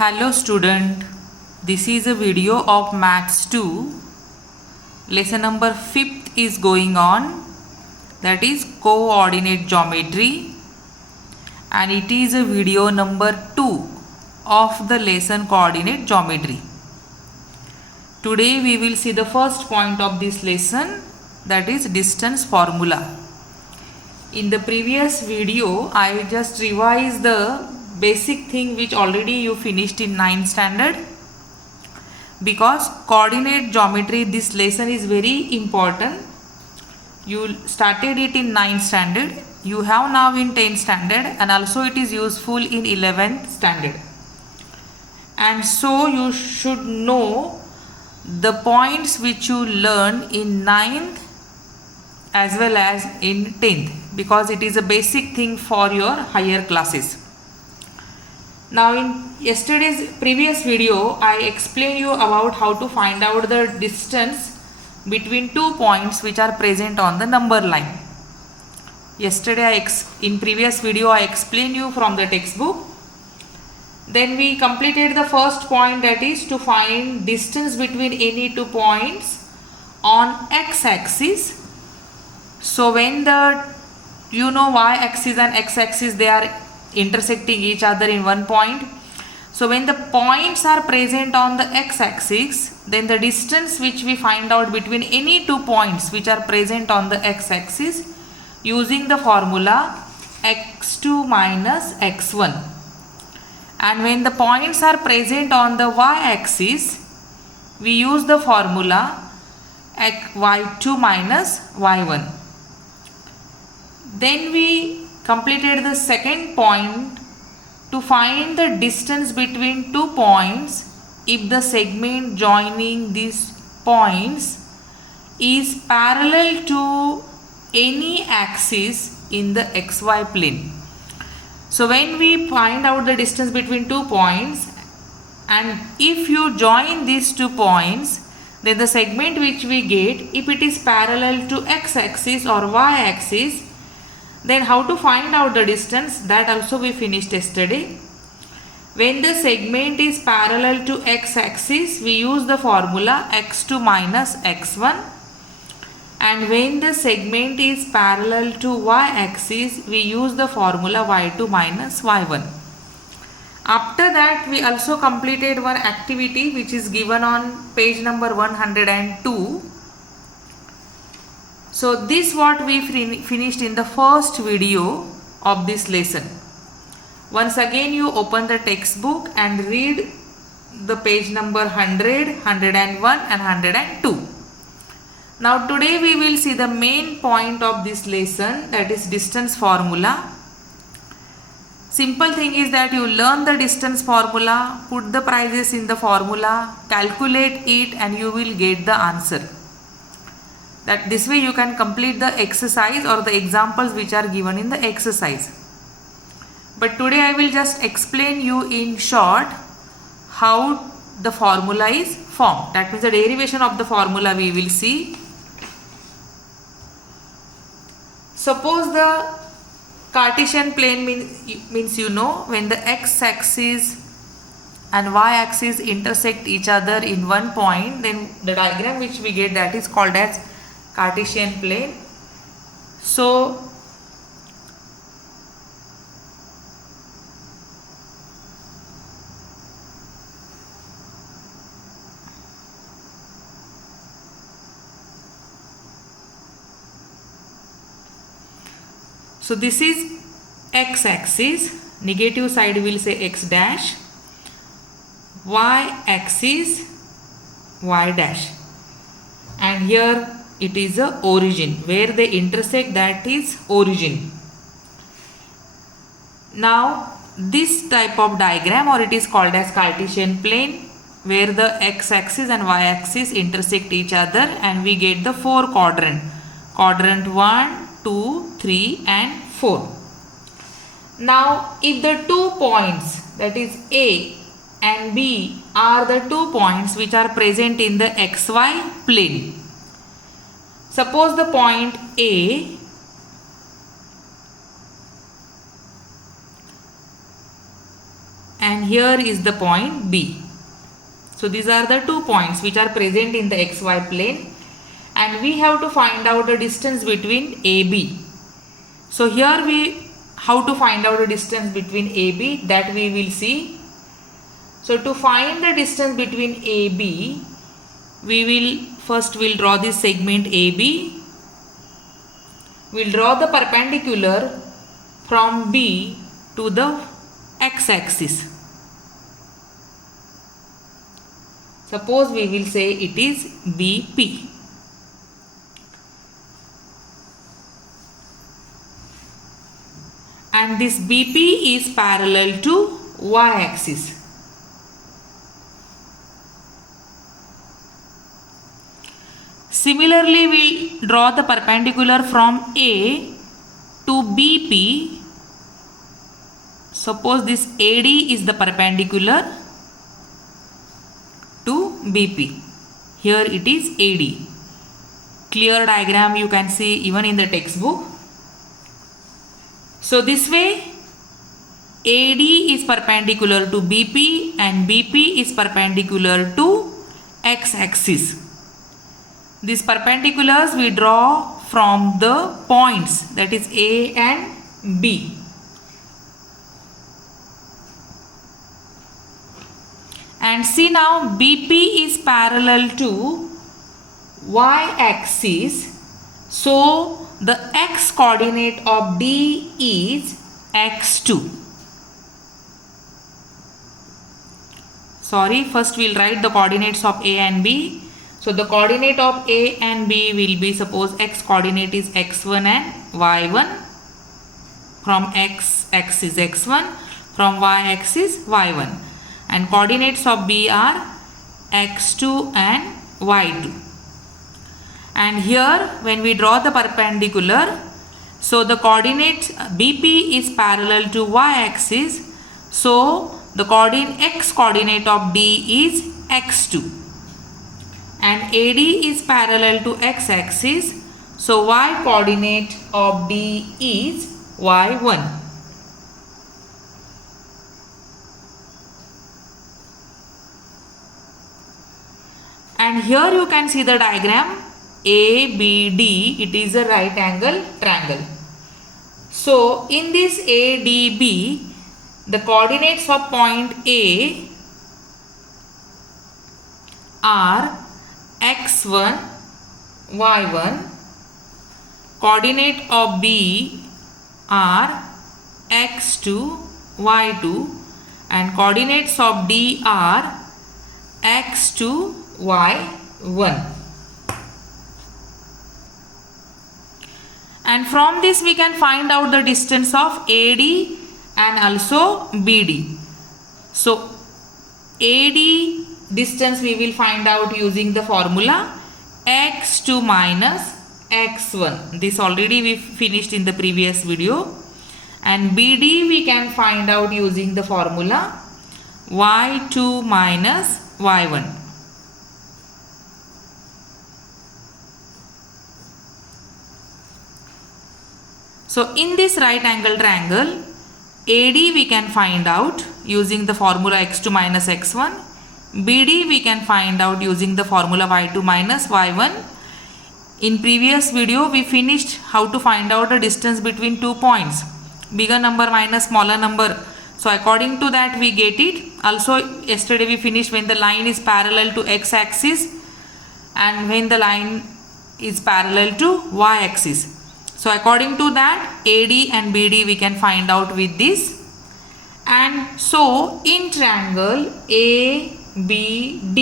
Hello student, this is a video of Maths 2. Lesson number 5th is going on, that is coordinate geometry, and it is a video number 2 of the lesson coordinate geometry. Today we will see the first point of this lesson, that is distance formula. In the previous video I just revised the basic thing which already you finished in 9th standard. Because coordinate geometry, this lesson is very important. You started it in 9th standard, you have now in 10th standard, and also it is useful in 11th standard. And so you should know the points which you learn in 9th as well as in 10th, because it is a basic thing for your higher classes. Now in yesterday's previous video I explained you about how to find out the distance between two points which are present on the number line. Yesterday in previous video I explained you from the textbook. Then we completed the first point, that is to find distance between any two points on x-axis. So when the y-axis and x-axis, they are intersecting each other in one point. So when the points are present on the x-axis, then the distance which we find out between any two points which are present on the x-axis using the formula x2 minus x1. And when the points are present on the y-axis, we use the formula y2 minus y1. Then we completed the second point, to find the distance between two points if the segment joining these points is parallel to any axis in the xy plane. So when we find out the distance between two points, and if you join these two points, then the segment which we get, if it is parallel to x-axis or y-axis, then how to find out the distance, that also we finished yesterday. When the segment is parallel to x-axis, we use the formula x2 minus x1. And when the segment is parallel to y-axis, we use the formula y2 minus y1. After that, we also completed one activity which is given on page number 102. So this what we finished in the first video of this lesson. Once again you open the textbook and read the page number 100, 101 and 102. Now today we will see the main point of this lesson, that is distance formula. Simple thing is that you learn the distance formula, put the prices in the formula, calculate it, and you will get the answer. That this way you can complete the exercise or the examples which are given in the exercise. But today I will just explain you in short how the formula is formed. That means the derivation of the formula we will see. Suppose the Cartesian plane means when the x-axis and y-axis intersect each other in one point, then the diagram which we get, that is called as Cartesian plane. So this is x-axis, negative side will say x dash, y-axis y dash, and here it is a origin, where they intersect, that is origin. Now this type of diagram, or it is called as Cartesian plane, where the x-axis and y-axis intersect each other, and we get the four quadrant 1, 2, 3 and 4. Now if the 2 points, that is A and B, are the 2 points which are present in the xy plane. Suppose the point A and here is the point B. So these are the 2 points which are present in the xy plane, and we have to find out the distance between AB. So here how to find out the distance between AB, that we will see. So to find the distance between AB, we will first draw this segment AB. We'll draw the perpendicular from B to the x-axis. Suppose we will say it is BP. And this BP is parallel to y-axis. Similarly, we'll draw the perpendicular from A to BP. Suppose this AD is the perpendicular to BP. Here it is AD. Clear diagram you can see even in the textbook. So this way AD is perpendicular to BP and BP is perpendicular to x-axis. These perpendiculars we draw from the points, that is A and B. And see now BP is parallel to y-axis, so the x coordinate of D is x2. Sorry, first we'll write the coordinates of A and B. So the coordinate of A and B will be, suppose x coordinate is x1 and y1. From x axis x1, from y axis y1. And coordinates of B are x2 and y2. And here when we draw the perpendicular, so the coordinate BP is parallel to y-axis, so the x coordinate of D is x2. And AD is parallel to x-axis, so y coordinate of D is y1. And here you can see the diagram ABD, it is a right angle triangle. So in this ADB, the coordinates of point A are x1, y1, coordinate of B are x2, y2, and coordinates of D are x2, y1. And from this we can find out the distance of AD and also BD. So AD distance we will find out using the formula x2 minus x1. This already we finished in the previous video. And BD we can find out using the formula y2 minus y1. So in this right angle triangle, AD we can find out using the formula x2 minus x1. BD we can find out using the formula y2 minus y1. In previous video we finished how to find out the distance between 2 points, bigger number minus smaller number. So according to that we get it. Also yesterday we finished when the line is parallel to x-axis and when the line is parallel to y-axis. So according to that AD and BD we can find out with this. And so in triangle ABD,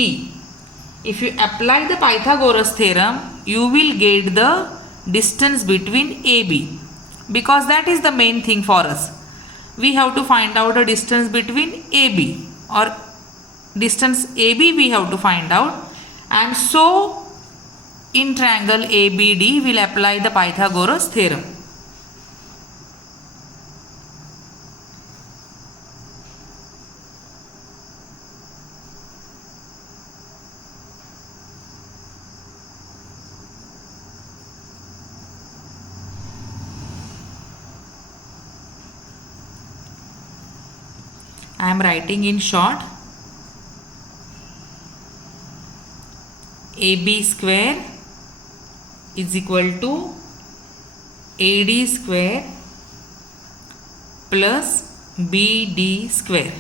if you apply the Pythagoras theorem, you will get the distance between AB, because that is the main thing for us. We have to find out the distance between AB, or distance AB we have to find out. And so in triangle ABD we will apply the Pythagoras theorem. I am writing in short. AB square is equal to AD square plus BD square.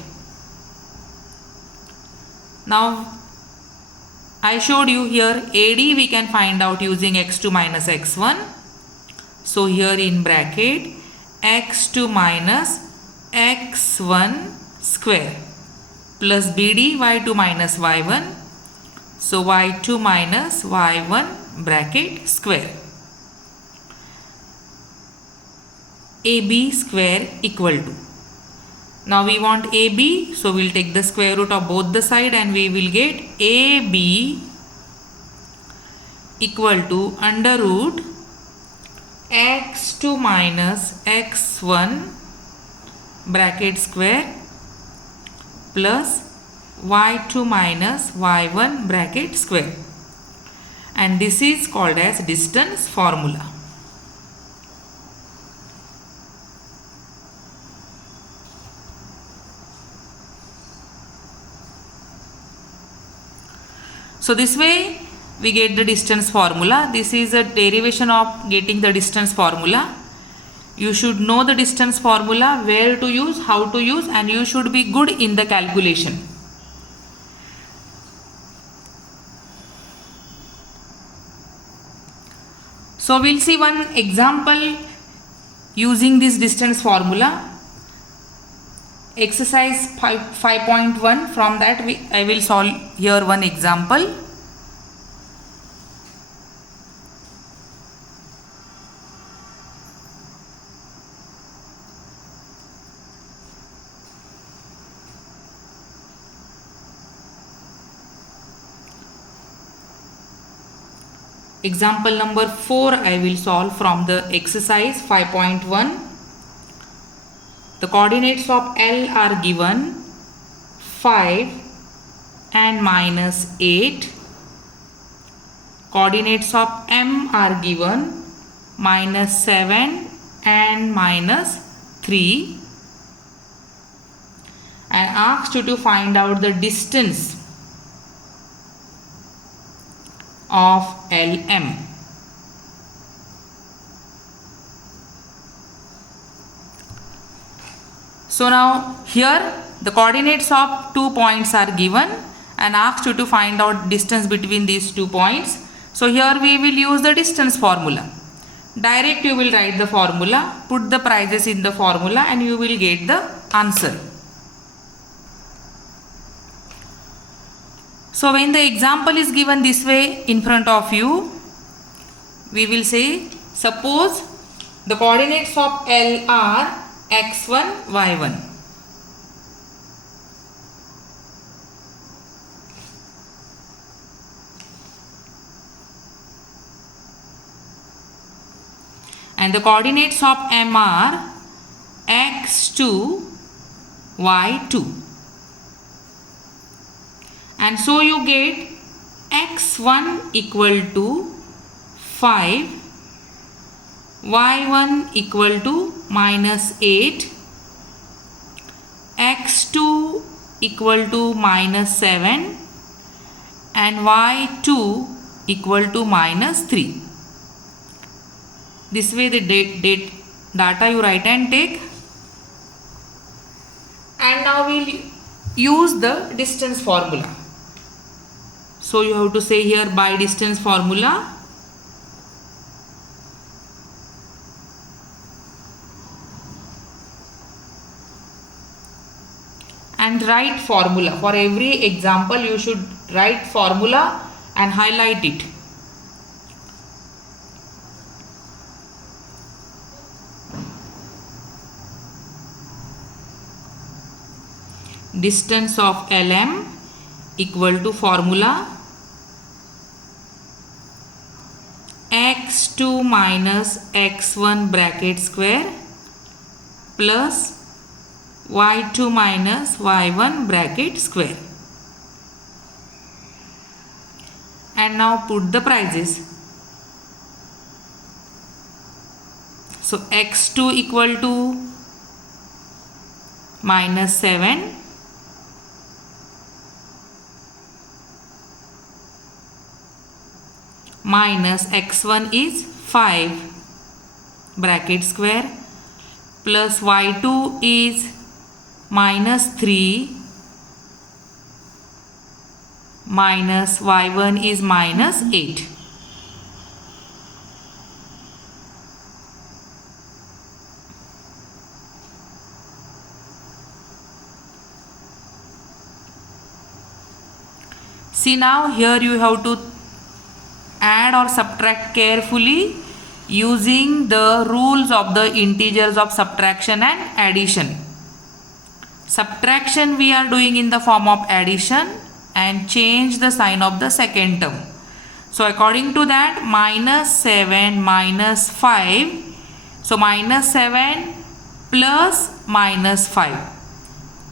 Now I showed you here AD we can find out using x2 minus x1. So here in bracket x2 minus x1 square plus BD y2 minus y1. So y2 minus y1 bracket square. AB square equal to. Now we want AB, so we'll take the square root of both the side and we will get AB equal to under root x2 minus x1 bracket square plus y2 minus y1 bracket square, and this is called as distance formula. So this way we get the distance formula. This is a derivation of getting the distance formula. You should know the distance formula, where to use, how to use, and you should be good in the calculation. So we'll see one example using this distance formula. Exercise 5.1, from that I will solve here one example. Example number 4 I will solve from the exercise 5.1. The coordinates of L are given 5 and minus 8. Coordinates of M are given minus 7 and minus 3. And asked you to find out the distance of LM. So now here the coordinates of 2 points are given and asked you to find out distance between these 2 points. So here we will use the distance formula. Direct you will write the formula, put the prices in the formula and you will get the answer. So when the example is given this way in front of you, we will say, suppose the coordinates of L are x1, y1. And the coordinates of M are x2, y2. And so you get x1 equal to 5, y1 equal to minus 8, x2 equal to minus 7 and y2 equal to minus 3. This way the data you write and take, and now we'll use the distance formula. So you have to say here by distance formula. And write formula. For every example you should write formula and highlight it. Distance of LM equal to formula x2 minus x1 bracket square plus y2 minus y1 bracket square. And now put the prices. So x2 equal to minus 7 minus x1 is 5 bracket square plus y2 is minus 3 minus y1 is minus 8. See, now here you have to add or subtract carefully using the rules of the integers of subtraction and addition. Subtraction we are doing in the form of addition and change the sign of the second term. So according to that, minus 7 minus 5. So minus 7 plus minus 5.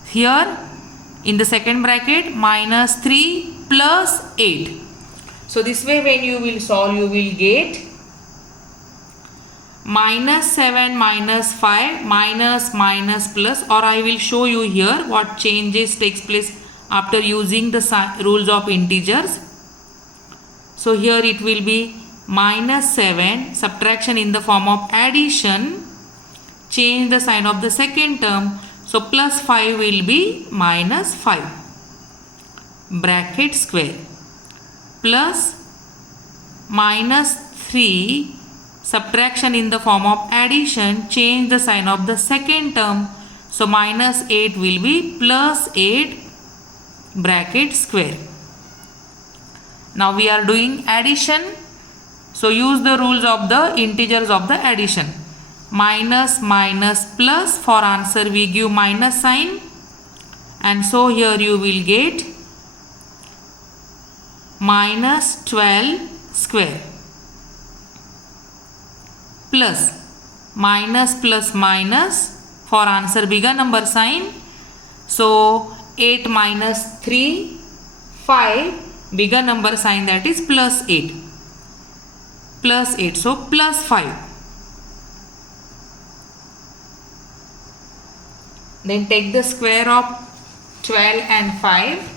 Here in the second bracket, minus 3 plus 8. So this way when you will solve, you will get minus 7 minus 5 minus minus plus, or I will show you here what changes takes place after using the rules of integers. So here it will be minus 7, subtraction in the form of addition, change the sign of the second term. So plus 5 will be minus 5 bracket square plus minus 3, subtraction in the form of addition, change the sign of the second term. So minus 8 will be plus 8 bracket square. Now we are doing addition. So use the rules of the integers of the addition. Minus minus plus, for answer we give minus sign, and so here you will get minus 12 square plus minus plus minus, for answer bigger number sign. So 8 minus 3, 5, bigger number sign, that is plus 8. Plus 8, so plus 5. Then take the square of 12 and 5.